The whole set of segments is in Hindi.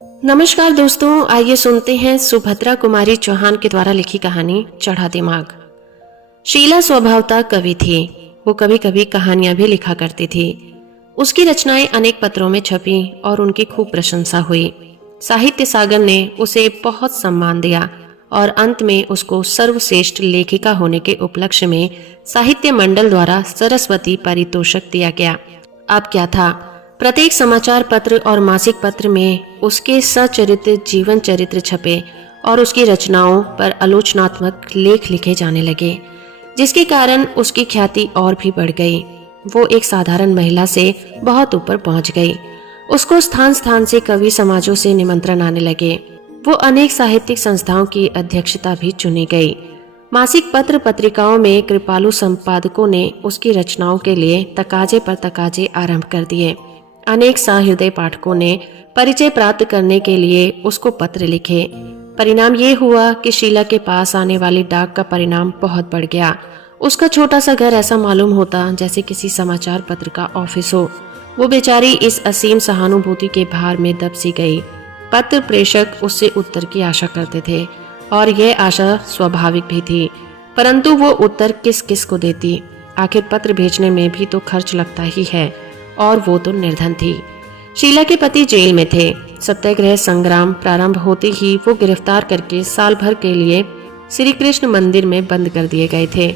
नमस्कार दोस्तों, आइए सुनते हैं सुभद्रा कुमारी चौहान के द्वारा लिखी कहानी चढ़ा दिमाग। शीला स्वभावतः कवि थी। वो कभी कभी कहानियां भी लिखा करती थी। उसकी रचनाएं अनेक पत्रों में छपी और उनकी खूब प्रशंसा हुई। साहित्य सागर ने उसे बहुत सम्मान दिया और अंत में उसको सर्वश्रेष्ठ लेखिका होने के उपलक्ष्य में साहित्य मंडल द्वारा सरस्वती पारितोषिक दिया गया। अब क्या था, प्रत्येक समाचार पत्र और मासिक पत्र में उसके सचरित्र जीवन चरित्र छपे और उसकी रचनाओं पर आलोचनात्मक लेख लिखे जाने लगे, जिसके कारण उसकी ख्याति और भी बढ़ गई। वो एक साधारण महिला से बहुत ऊपर पहुंच गई। उसको स्थान स्थान से कवि समाजों से निमंत्रण आने लगे। वो अनेक साहित्यिक संस्थाओं की अध्यक्षता भी चुनी गई। मासिक पत्र पत्रिकाओं में कृपालु संपादकों ने उसकी रचनाओं के लिए तकाजे पर तकाजे आरंभ कर दिए। अनेक सहृदय पाठकों ने परिचय प्राप्त करने के लिए उसको पत्र लिखे। परिणाम ये हुआ कि शीला के पास आने वाली डाक का परिणाम बहुत बढ़ गया। उसका छोटा सा घर ऐसा मालूम होता जैसे किसी समाचार पत्र का ऑफिस हो। वो बेचारी इस असीम सहानुभूति के भार में दब सी गई। पत्र प्रेषक उससे उत्तर की आशा करते थे और यह आशा स्वाभाविक भी थी, परंतु वो उत्तर किस किस को देती। आखिर पत्र भेजने में भी तो खर्च लगता ही है और वो तो निर्धन थी। शीला के पति जेल में थे। सत्याग्रह संग्राम प्रारंभ होते ही वो गिरफ्तार करके साल भर के लिए श्री कृष्ण मंदिर में बंद कर दिए गए थे।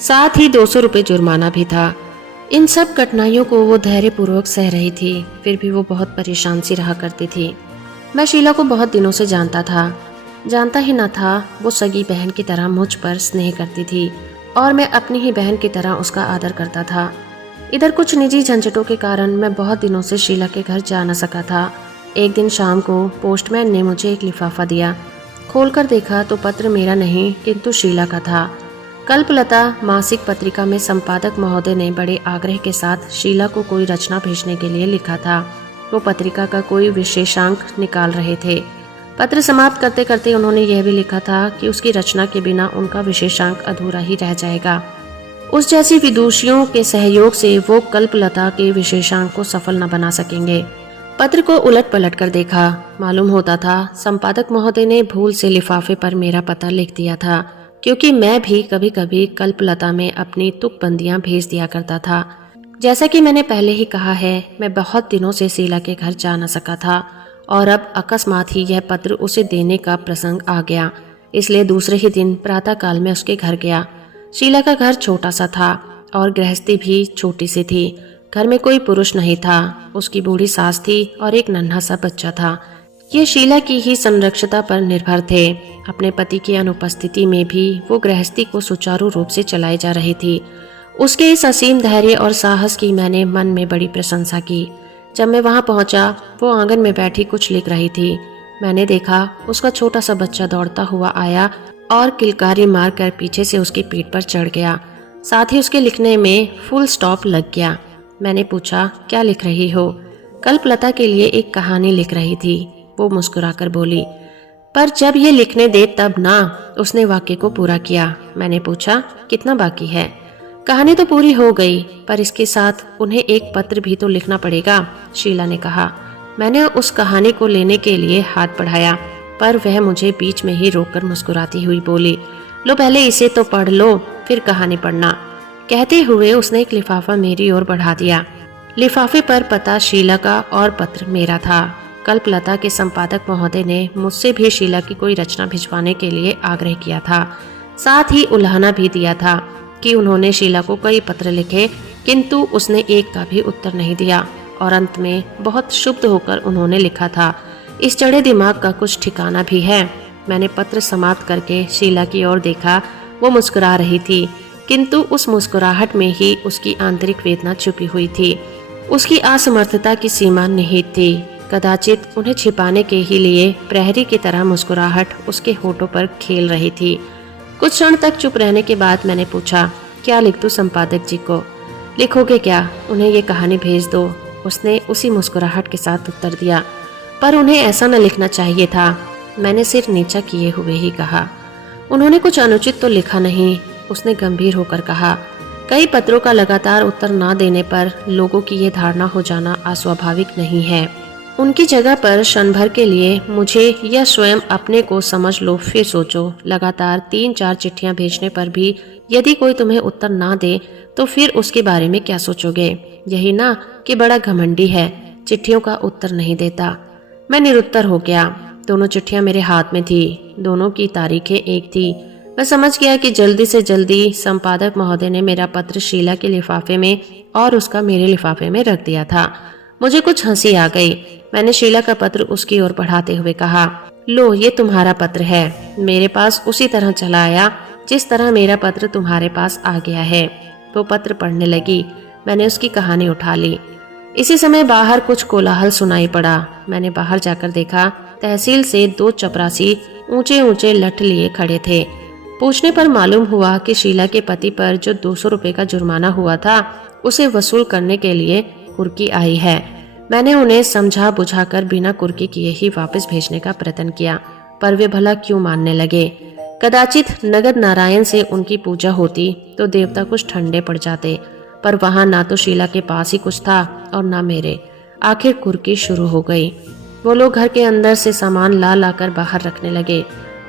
साथ ही 200 रुपये जुर्माना भी था। इन सब कठिनाइयों को वो धैर्यपूर्वक सह रही थी, फिर भी वो बहुत परेशान सी रहा करती थी। मैं शीला को बहुत दिनों से जानता था। जानता ही न था, वो सगी बहन की तरह मुझ पर स्नेह करती थी और मैं अपनी ही बहन की तरह उसका आदर करता था। इधर कुछ निजी झंझटों के कारण मैं बहुत दिनों से शीला के घर जा न सका था। एक दिन शाम को पोस्टमैन ने मुझे एक लिफाफा दिया। खोलकर देखा तो पत्र मेरा नहीं किंतु शीला का था। कल्पलता मासिक पत्रिका में संपादक महोदय ने बड़े आग्रह के साथ शीला को कोई रचना भेजने के लिए लिखा था। वो पत्रिका का कोई विशेषांक निकाल रहे थे। पत्र समाप्त करते करते उन्होंने यह भी लिखा था कि उसकी रचना के बिना उनका विशेषांक अधूरा ही रह जाएगा। उस जैसी विदुषियों के सहयोग से वो कल्पलता के विशेषांक को सफल न बना सकेंगे। पत्र को उलट पलट कर देखा। मालूम होता था संपादक महोदय ने भूल से लिफाफे पर मेरा पता लिख दिया था, क्योंकि मैं भी कभी कभी कल्पलता में अपनी तुकबंदियां भेज दिया करता था। जैसा कि मैंने पहले ही कहा है, मैं बहुत दिनों से शीला के घर जा न सका था और अब अकस्मात ही यह पत्र उसे देने का प्रसंग आ गया। इसलिए दूसरे ही दिन प्रातः काल में उसके घर गया। शीला का घर छोटा सा था और गृहस्थी भी छोटी सी थी। घर में कोई पुरुष नहीं था। उसकी बूढ़ी सास थी और एक नन्हा सा बच्चा था। ये शीला की ही संरक्षता पर निर्भर थे। अपने पति की अनुपस्थिति में भी वो गृहस्थी को सुचारू रूप से चलाई जा रही थी। उसके इस असीम धैर्य और साहस की मैंने मन में बड़ी प्रशंसा की। जब मैं वहां पहुंचा, वो आंगन में बैठी कुछ लिख रही थी। मैंने देखा उसका छोटा सा बच्चा दौड़ता हुआ आया और किलकारी मारकर पीछे से उसकी पीठ पर चढ़ गया। साथ ही उसके लिखने में फुल स्टॉप लग गया। मैंने पूछा, क्या लिख रही हो? कल्पलता के लिए एक कहानी लिख रही थी। वो मुस्कुराकर बोली, पर जब ये लिखने दे तब ना। उसने वाक्य को पूरा किया। मैंने पूछा, कितना बाकी है? कहानी तो पूरी हो गई, पर इसके साथ उन्हें एक पत्र भी तो लिखना पड़ेगा, शीला ने कहा। मैंने उस कहानी को लेने के लिए हाथ बढ़ाया, पर वह मुझे बीच में ही रोककर मुस्कुराती हुई बोली, लो पहले इसे तो पढ़ लो, फिर कहानी पढ़ना। कहते हुए उसने एक लिफाफा मेरी ओर बढ़ा दिया। लिफाफे पर पता शीला का और पत्र मेरा था। कल्पलता के संपादक महोदय ने मुझसे भी शीला की कोई रचना भिजवाने के लिए आग्रह किया था। साथ ही उल्हाना भी दिया था कि उन्होंने शीला को कई पत्र लिखे, किंतु उसने एक का भी उत्तर नहीं दिया और अंत में बहुत क्षुब्ध होकर उन्होंने लिखा था, इस चढ़े दिमाग का कुछ ठिकाना भी है। मैंने पत्र समाप्त करके शीला की ओर देखा। वो मुस्कुरा रही थी, किंतु उस मुस्कुराहट में ही उसकी आंतरिक वेदना छुपी हुई थी। उसकी असमर्थता की सीमा निहित थी। कदाचित उन्हें छिपाने के ही लिए प्रहरी की तरह मुस्कुराहट उसके होठों पर खेल रही थी। कुछ क्षण तक चुप रहने के बाद मैंने पूछा, क्या लिख दूं संपादक जी को? लिखोगे क्या? उन्हें ये कहानी भेज दो। उसने उसी मुस्कुराहट के साथ उत्तर दिया, पर उन्हें ऐसा न लिखना चाहिए था। मैंने सिर नीचा किए हुए ही कहा, उन्होंने कुछ अनुचित तो लिखा नहीं। उसने गंभीर होकर कहा, कई पत्रों का लगातार उत्तर न देने पर लोगों की ये धारणा हो जाना अस्वाभाविक नहीं है। उनकी जगह पर क्षण भर के लिए मुझे या स्वयं अपने को समझ लो, फिर सोचो। लगातार 3-4 चिट्ठियां भेजने पर भी यदि कोई तुम्हें उत्तर ना दे तो फिर उसके बारे में क्या सोचोगे? यही ना कि बड़ा घमंडी है, चिट्ठियों का उत्तर नहीं देता। मैं निरुत्तर हो गया। दोनों चिट्ठियां मेरे हाथ में थी, दोनों की तारीखें एक थी। मैं समझ गया कि जल्दी से जल्दी संपादक महोदय ने मेरा पत्र शीला के लिफाफे में और उसका मेरे लिफाफे में रख दिया था। मुझे कुछ हंसी आ गई। मैंने शीला का पत्र उसकी ओर बढ़ाते हुए कहा, लो ये तुम्हारा पत्र है। मेरे पास उसी तरह चला आया जिस तरह मेरा पत्र तुम्हारे पास आ गया है। वो पत्र पढ़ने लगी। मैंने उसकी कहानी उठा ली। इसी समय बाहर कुछ कोलाहल सुनाई पड़ा। मैंने बाहर जाकर देखा, तहसील से 2 चपरासी ऊंचे ऊंचे लठ लिए खड़े थे। पूछने पर मालूम हुआ कि शीला के पति पर जो 200 रुपए का जुर्माना हुआ था, उसे वसूल करने के लिए कुर्की आई है। मैंने उन्हें समझा बुझाकर बिना कुर्की किए ही वापस भेजने का प्रयत्न किया, पर वे भला क्यों मानने लगे। कदाचित नगद नारायण से उनकी पूजा होती तो देवता कुछ ठंडे पड़ जाते, पर वहां ना तो शीला के पास ही कुछ था और ना मेरे। आखिर कुर्की शुरू हो गई। वो लोग घर के अंदर से सामान ला लाकर बाहर रखने लगे।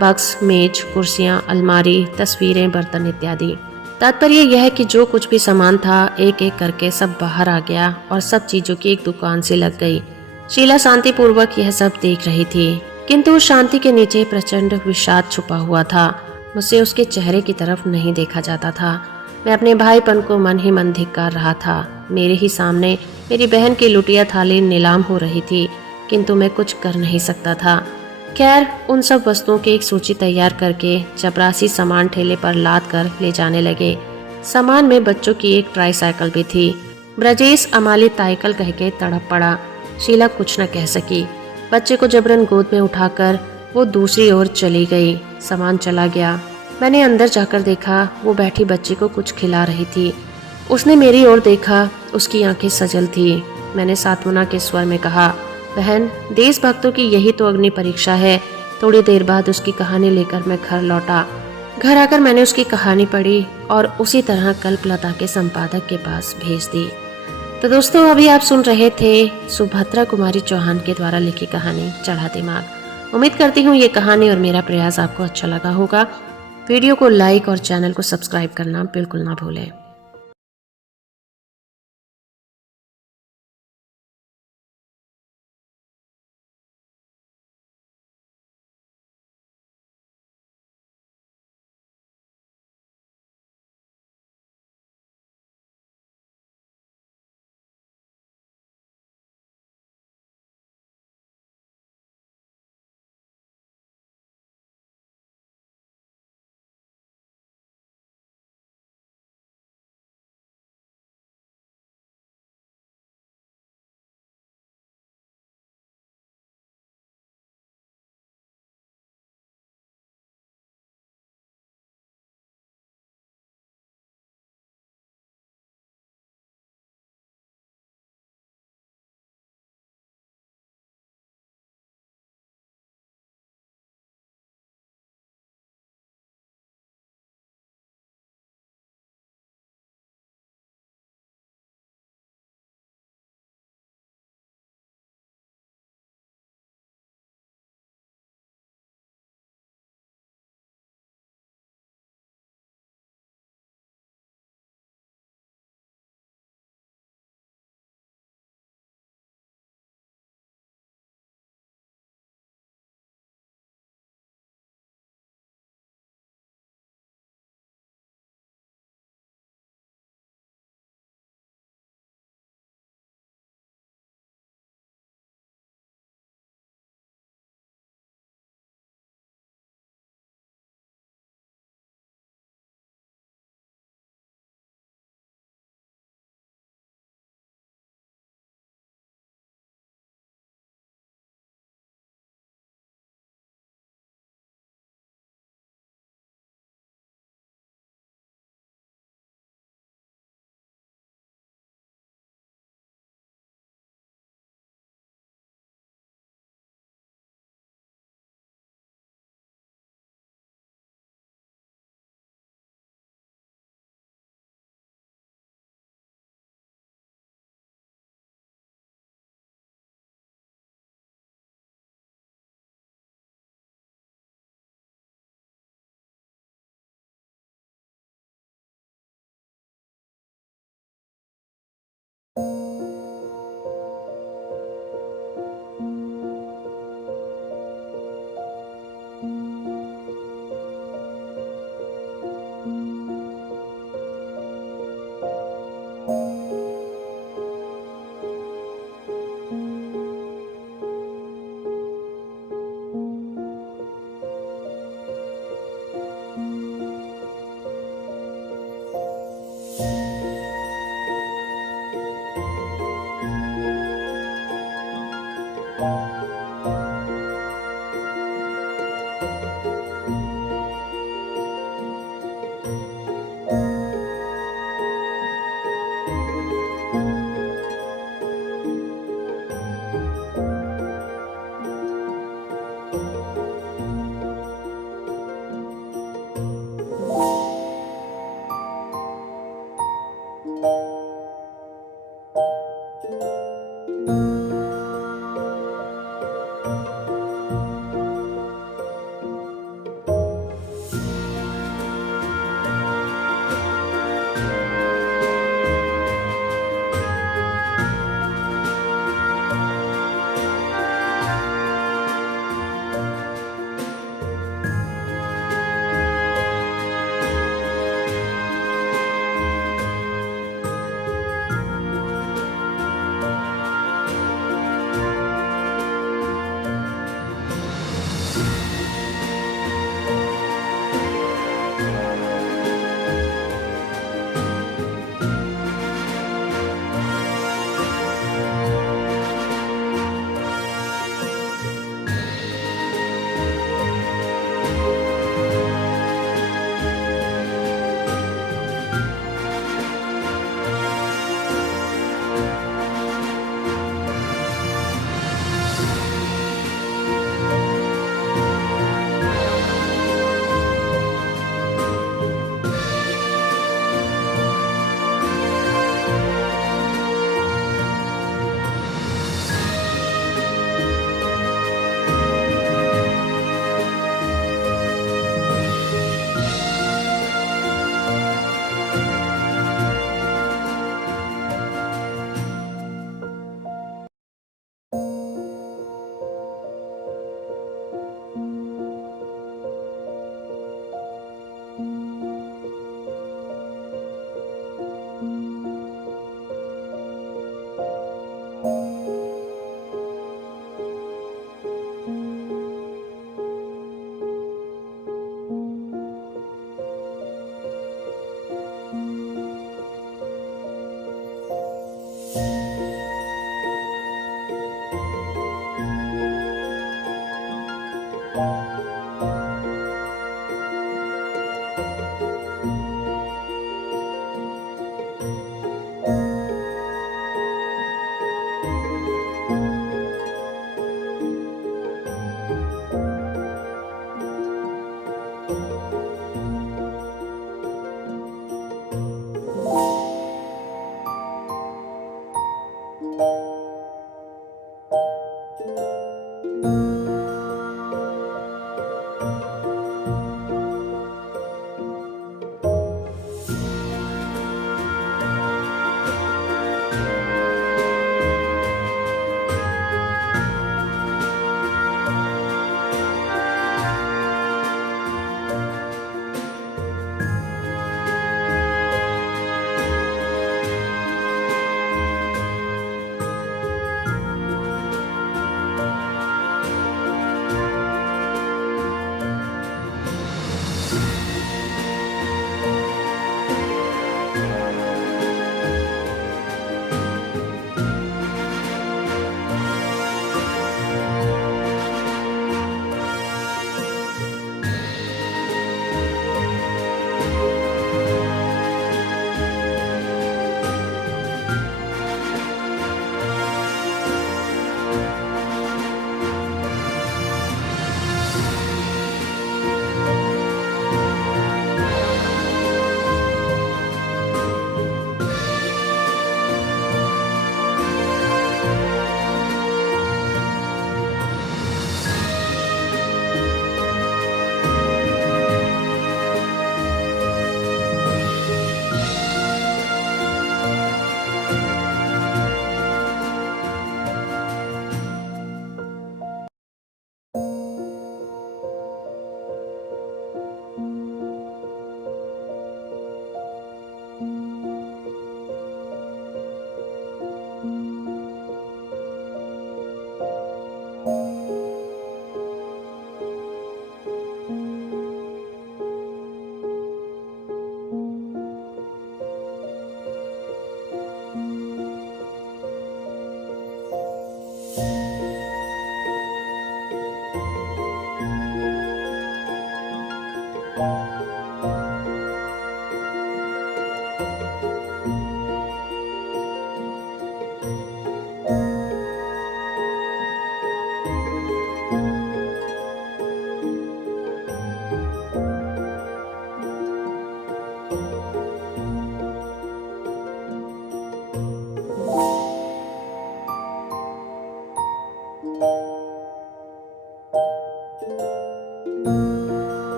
बक्स, मेज, कुर्सियां, अलमारी, तस्वीरें, बर्तन इत्यादि। तात्पर्य यह है कि जो कुछ भी सामान था एक एक करके सब बाहर आ गया और सब चीजों की एक दुकान से लग गई। शीला शांतिपूर्वक यह सब देख रही थी, किंतु उस शांति के नीचे प्रचंड विषाद छुपा हुआ था। मुझसे उसके चेहरे की तरफ नहीं देखा जाता था। मैं अपने भाईपन को मन ही मन धिक्कार रहा था। मेरे ही सामने मेरी बहन की लुटिया थाली नीलाम हो रही थी, किंतु मैं कुछ कर नहीं सकता था। खैर, उन सब वस्तुओं की एक सूची तैयार करके चपरासी सामान ठेले पर लाद कर ले जाने लगे। सामान में बच्चों की एक ट्राईसाइकिल भी थी। ब्रजेश अमाली ताइकल कह के तड़प पड़ा। शीला कुछ न कह सकी। बच्चे को जबरन गोद में उठाकर वो दूसरी ओर चली गई। सामान चला गया। मैंने अंदर जाकर देखा, वो बैठी बच्ची को कुछ खिला रही थी। उसने मेरी ओर देखा, उसकी आंखें सजल थी। मैंने सांत्वना के स्वर में कहा, बहन, देशभक्तों की यही तो अग्नि परीक्षा है। थोड़ी देर बाद उसकी कहानी लेकर मैं घर लौटा। घर आकर मैंने उसकी कहानी पढ़ी और उसी तरह कल्पलता के संपादक के पास भेज दी। तो दोस्तों, अभी आप सुन रहे थे सुभद्रा कुमारी चौहान के द्वारा लिखी कहानी चढ़ा दिमाग। उम्मीद करती हूँ ये कहानी और मेरा प्रयास आपको अच्छा लगा होगा। वीडियो को लाइक और चैनल को सब्सक्राइब करना बिल्कुल ना भूलें।